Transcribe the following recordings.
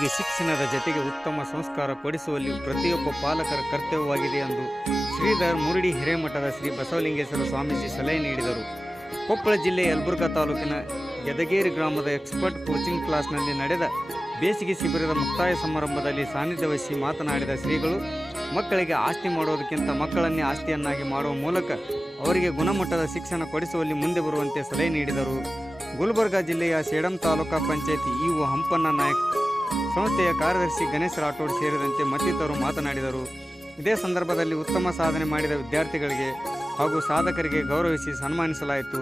ಮಕ್ಕಳಿಗೆ ಶಿಕ್ಷಣದ ಜತೆಗೆ ಉತ್ತಮ ಸಂಸ್ಕಾರ ಕೊಡಿಸುವಲ್ಲಿ ಪ್ರತಿಯೊಬ್ಬ ಪಾಲಕರ ಕರ್ತವ್ಯವಾಗಿದೆ ಎಂದು ಶ್ರೀಧರ್ ಮುರುಡಿ ಹಿರೇಮಠದ ಶ್ರೀ ಬಸವಲಿಂಗೇಶ್ವರ ಸ್ವಾಮೀಜಿ ಸಲಹೆ ನೀಡಿದರು. ಕೊಪ್ಪಳ ಜಿಲ್ಲೆ ಯಲಬುರ್ಗಾ ತಾಲೂಕಿನ ಯದಗೇರಿ ಗ್ರಾಮದ ಎಕ್ಸ್ಪರ್ಟ್ ಕೋಚಿಂಗ್ ಕ್ಲಾಸ್ನಲ್ಲಿ ನಡೆದ ಬೇಸಿಗೆ ಶಿಬಿರದ ಮುಕ್ತಾಯ ಸಮಾರಂಭದಲ್ಲಿ ಸಾನ್ನಿಧ್ಯ ವಹಿಸಿ ಮಾತನಾಡಿದ ಶ್ರೀಗಳು, ಮಕ್ಕಳಿಗೆ ಆಸ್ತಿ ಮಾಡುವುದಕ್ಕಿಂತ ಮಕ್ಕಳನ್ನೇ ಆಸ್ತಿಯನ್ನಾಗಿ ಮಾಡುವ ಮೂಲಕ ಅವರಿಗೆ ಗುಣಮಟ್ಟದ ಶಿಕ್ಷಣ ಕೊಡಿಸುವಲ್ಲಿ ಮುಂದೆ ಬರುವಂತೆ ಸಲಹೆ ನೀಡಿದರು. ಗುಲ್ಬರ್ಗಾ ಜಿಲ್ಲೆಯ ಸೇಡಂ ತಾಲೂಕಾ ಪಂಚಾಯತಿ ಇಒ ಹಂಪಣ್ಣ ನಾಯಕ್ ಸಂಸ್ಥೆಯ ಕಾರ್ಯದರ್ಶಿ ಗಣೇಶ್ ರಾಠೋಡ್ ಸೇರಿದಂತೆ ಮತ್ತಿತರರು ಮಾತನಾಡಿದರು. ಇದೇ ಸಂದರ್ಭದಲ್ಲಿ ಉತ್ತಮ ಸಾಧನೆ ಮಾಡಿದ ವಿದ್ಯಾರ್ಥಿಗಳಿಗೆ ಹಾಗೂ ಸಾಧಕರಿಗೆ ಗೌರವಿಸಿ ಸನ್ಮಾನಿಸಲಾಯಿತು.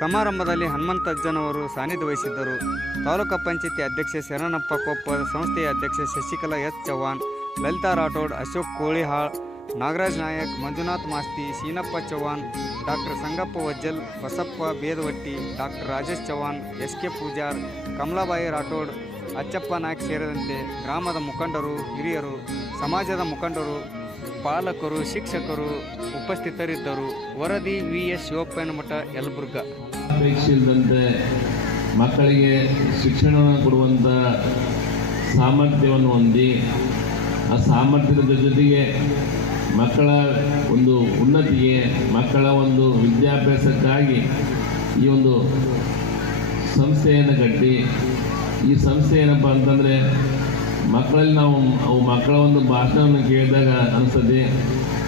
ಸಮಾರಂಭದಲ್ಲಿ ಹನುಮಂತಜ್ಜನವರು ಸಾನ್ನಿಧ್ಯ ವಹಿಸಿದ್ದರು. ತಾಲೂಕಾ ಪಂಚಾಯತಿ ಅಧ್ಯಕ್ಷೆ ಶರಣಪ್ಪ ಕೊಪ್ಪ, ಸಂಸ್ಥೆಯ ಅಧ್ಯಕ್ಷೆ Shashikala S Chauhan Lalitha Rathod, Ashok Kolihal, Nagaraj Nayak, Manjunath Masti, Sheenappa Chauhan doctor Sangappa Vajjal, Basappa Bedavatti, doctor Rajesh Chauhan S K Pujar, Kamalabai Rathod Achappa Naik ಸೇರಿದಂತೆ ಗ್ರಾಮದ ಮುಖಂಡರು, ಹಿರಿಯರು, ಸಮಾಜದ ಮುಖಂಡರು, ಪಾಲಕರು, ಶಿಕ್ಷಕರು ಉಪಸ್ಥಿತರಿದ್ದರು. ವರದಿ ವಿ ಎಸ್ ಶಿವಪ್ಪನಮಠ ಯಲಬುರ್ಗ. ಅಪೇಕ್ಷಿಸಿದಂತೆ ಮಕ್ಕಳಿಗೆ ಶಿಕ್ಷಣವನ್ನು ಕೊಡುವಂಥ ಸಾಮರ್ಥ್ಯವನ್ನು ಹೊಂದಿ, ಆ ಸಾಮರ್ಥ್ಯದ ಜೊತೆಗೆ ಮಕ್ಕಳ ಒಂದು ಉನ್ನತಿಗೆ, ಮಕ್ಕಳ ಒಂದು ವಿದ್ಯಾಭ್ಯಾಸಕ್ಕಾಗಿ ಈ ಒಂದು ಸಂಸ್ಥೆಯನ್ನು ಕಟ್ಟಿ ಈ ಸಂಸ್ಥೆ ಏನಪ್ಪ ಅಂತಂದರೆ ಮಕ್ಕಳಲ್ಲಿ ನಾವು ಅವು ಮಕ್ಕಳ ಒಂದು ಭಾಷಣವನ್ನು ಕೇಳಿದಾಗ ಅನಿಸ್ತದೆ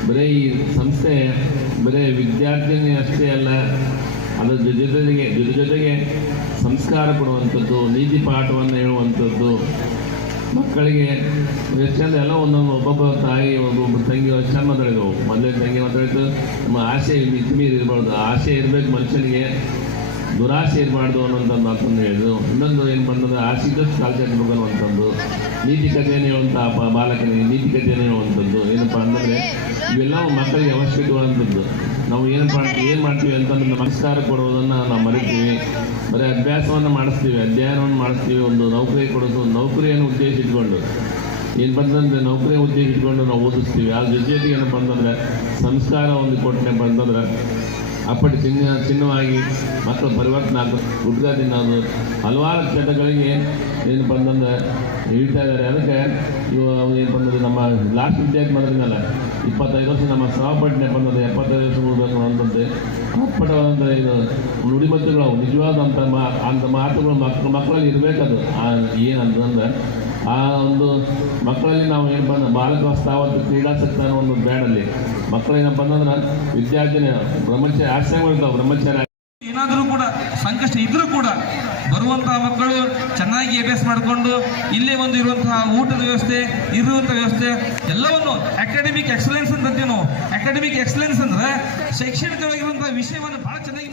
ಬರೀ ಈ ಸಂಸ್ಥೆ ಬರೀ ವಿದ್ಯಾರ್ಥಿನಿ ಅಷ್ಟೇ ಅಲ್ಲ ಅದರ ಜೊತೆ ಜೊತೆಗೆ ಜೊತೆ ಜೊತೆಗೆ ಸಂಸ್ಕಾರ ಕೊಡುವಂಥದ್ದು, ನೀತಿ ಪಾಠವನ್ನು ಹೇಳುವಂಥದ್ದು. ಮಕ್ಕಳಿಗೆ ಎಷ್ಟೆಲ್ಲ ಎಲ್ಲ ಒಂದೊಂದು ಒಬ್ಬೊಬ್ಬ ತಾಯಿ, ಒಬ್ಬೊಬ್ಬ ತಂಗಿ ಚಂದ ಮಾತಾಡಿದವು ಮೊದಲೇ ತಂಗಿ ಮಾತಾಡಿದ್ದು, ನಮ್ಮ ಆಸೆ ಮಿತಿ ಮೀರಿ ಇರಬಾರ್ದು. ಆಸೆ ಇರಬೇಕು ಮನುಷ್ಯನಿಗೆ, ದುರಾಸೆ ಇರಬಾರ್ದು ಅನ್ನೋಂಥ ಮಾತನ್ನು ಹೇಳಿದೆ ಬಂದ್ರೆ ಆಸೆದಷ್ಟು ಕಾಲು ಚಾಚಬೇಕು ಅನ್ನುವಂಥದ್ದು ನೀತಿಕತೆಯನ್ನು ಹೇಳುವಂಥ ಬಾಲಕನಿಗೆ ಬಾಲಕನಿಗೆ ನೀತಿಕತೆಯನ್ನು ಹೇಳುವಂಥದ್ದು ಏನಪ್ಪ ಅಂತಂದರೆ ಇವೆಲ್ಲ ಮಕ್ಕಳಿಗೆ ಅವಶ್ಯಕವಾದಂಥದ್ದು ನಾವು ಏನಪ್ಪ ಏನು ಮಾಡ್ತೀವಿ ಅಂತಂದ್ರೆ ನಮಸ್ಕಾರ ಕೊಡುವುದನ್ನು ನಾವು ಮರಿತೀವಿ. ಬರೀ ಅಭ್ಯಾಸವನ್ನು ಮಾಡಿಸ್ತೀವಿ, ಅಧ್ಯಯನವನ್ನು ಮಾಡಿಸ್ತೀವಿ, ಒಂದು ನೌಕರಿ ಕೊಡೋದು, ನೌಕರಿಯನ್ನು ಉದ್ದೇಶ ಇಟ್ಕೊಂಡು. ಏನು ಬಂತಂದರೆ ನೌಕರಿ ಉದ್ದೇಶ ಇಟ್ಕೊಂಡು ನಾವು ಓದಿಸ್ತೀವಿ. ಅದ್ರ ಜೊತೆಗೆ ಏನಪ್ಪ ಅಂತಂದರೆ, ಸಂಸ್ಕಾರ ಒಂದು ಕೊಟ್ಟನಪ್ಪ ಅಂತಂದ್ರೆ ಅಪ್ಪಟಿ ಚಿನ್ನ ಚಿನ್ನವಾಗಿ ಮಕ್ಕಳು ಪರಿವರ್ತನೆ ಆಗ ಗುಡ್ಗ ತಿನ್ನೋದು ಹಲವಾರು ಕ್ಷೇತ್ರಗಳಿಗೆ ಏನಪ್ಪ ಅಂತಂದ್ರೆ ಹೇಳ್ತಾ ಇದ್ದಾರೆ. ಅದಕ್ಕೆ ಇವು ಏನಪ್ಪ ಅಂತಂದ್ರೆ ನಮ್ಮ ಲಾಸ್ಟ್ ವಿದ್ಯಾರ್ಥಿ ಮಾಡೋದ್ರಿಂದಲ್ಲ ಇಪ್ಪತ್ತೈದು ವರ್ಷ ನಮ್ಮ ಸಹಪಾಠಿನೇ ಬಂದದ್ದು, ಎಪ್ಪತ್ತೈದು ವರ್ಷ ಉಳ್ಬೇಕು ಅಂತಂದ್ರೆ ಅಪ್ಪಟವಾದಂಥ ಇದು ನುಡಿಮತ್ತುಗಳು ನಿಜವಾದಂಥ ಮಾ ಅಂಥ ಮಾತುಗಳು ಮಕ್ಕಳು ಮಕ್ಕಳಲ್ಲಿ ಇರಬೇಕದು. ಏನಂತಂದ್ರೆ ಆ ಒಂದು ಮಕ್ಕಳಲ್ಲಿ ನಾವು ಏನು ಬಂದ ಬಾಲಕ ಬಾಲಕಾವಸ್ಥಾವತ್ತು ಕ್ರೀಡಾಸಕ್ತ ಅನ್ನೋ ಒಂದು ಬ್ಯಾಡಲ್ಲಿ ಮಕ್ಕಳೇನಪ್ಪ ಅಂತಂದ್ರೆ ವಿದ್ಯಾರ್ಥಿನ ಬ್ರಹ್ಮಚಾರಿ ಆಶ್ರಯಗಳು ಇರ್ತಾವೆ ಬ್ರಹ್ಮಚಾರಿ. ಏನಾದರೂ ಕೂಡ ಸಂಕಷ್ಟ ಇದ್ರೂ ಕೂಡ ಬರುವಂತಹ ಮಕ್ಕಳು ಚೆನ್ನಾಗಿ ಅಭ್ಯಾಸ ಮಾಡಿಕೊಂಡು ಇಲ್ಲೇ ಒಂದು ಇರುವಂತಹ ಊಟದ ವ್ಯವಸ್ಥೆ, ಇರುವಂತಹ ವ್ಯವಸ್ಥೆ, ಎಲ್ಲವನ್ನು ಅಕಾಡೆಮಿಕ್ ಎಕ್ಸಲೆನ್ಸ್ ಅಂತ ಅಂತೀವಿ ನಾವು ಅಕಾಡೆಮಿಕ್ ಎಕ್ಸಲೆನ್ಸ್ ಅಂದ್ರೆ ಶೈಕ್ಷಣಿಕವಾಗಿರುವಂತಹ ವಿಷಯವನ್ನು ಬಹಳ ಚೆನ್ನಾಗಿ